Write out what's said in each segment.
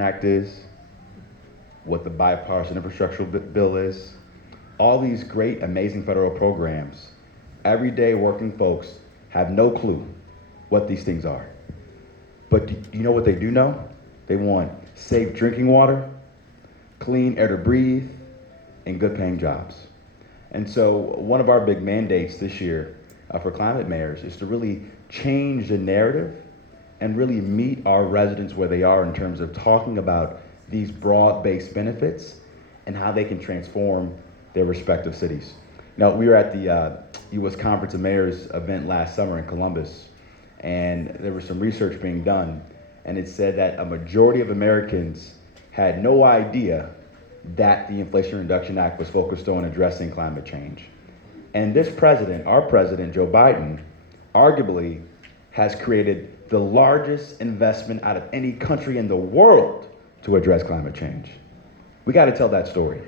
Act is, what the bipartisan infrastructure bill is, all these great, amazing federal programs. Everyday working folks have no clue what these things are. But do you know what they do know? They want safe drinking water, clean air to breathe, and good paying jobs. And so one of our big mandates this year for climate mayors is to really change the narrative and really meet our residents where they are in terms of talking about these broad-based benefits and how they can transform their respective cities. Now, we were at the U.S. Conference of Mayors event last summer in Columbus, and there was some research being done, and it said that a majority of Americans had no idea that the Inflation Reduction Act was focused on addressing climate change. And this president, our president, Joe Biden, arguably has created the largest investment out of any country in the world to address climate change. We got to tell that story,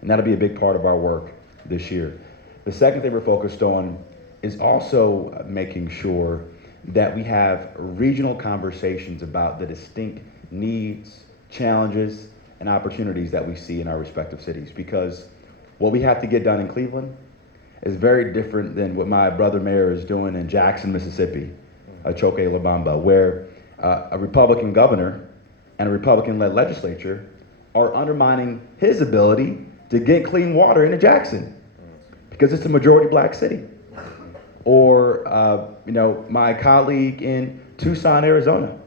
and that'll be a big part of our work this year. The second thing we're focused on is also making sure that we have regional conversations about the distinct needs, challenges, and opportunities that we see in our respective cities, because what we have to get done in Cleveland is very different than what my brother mayor is doing in Jackson, Mississippi, Chokwe-Labamba, where a Republican governor and a Republican-led legislature are undermining his ability to get clean water into Jackson because it's a majority black city. Or, my colleague in Tucson, Arizona,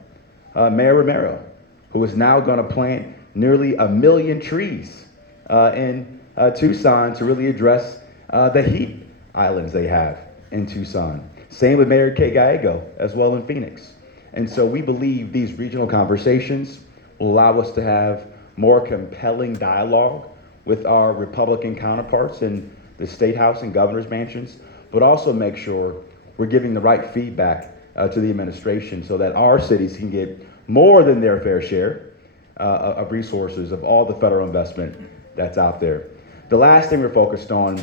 Mayor Romero, who is now going to plant nearly 1 million trees in Tucson to really address the heat islands they have in Tucson. Same with Mayor Kay Gallego as well in Phoenix. And so we believe these regional conversations will allow us to have more compelling dialogue with our Republican counterparts in the State House and governor's mansions, but also make sure we're giving the right feedback to the administration so that our cities can get more than their fair share of resources of all the federal investment that's out there. The last thing we're focused on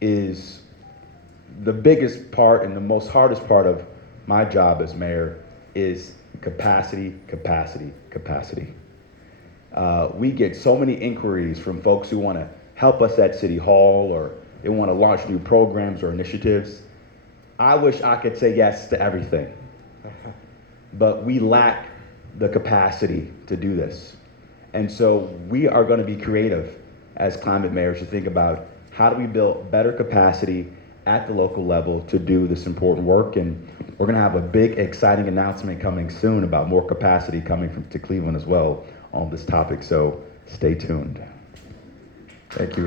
is the biggest part and the most hardest part of my job as mayor is capacity, capacity, capacity. We get so many inquiries from folks who want to help us at City Hall, or they want to launch new programs or initiatives. I wish I could say yes to everything, but we lack the capacity to do this. And so we are going to be creative as climate mayors to think about how do we build better capacity at the local level to do this important work. And we're going to have a big, exciting announcement coming soon about more capacity coming to Cleveland as well on this topic. So stay tuned. Thank you.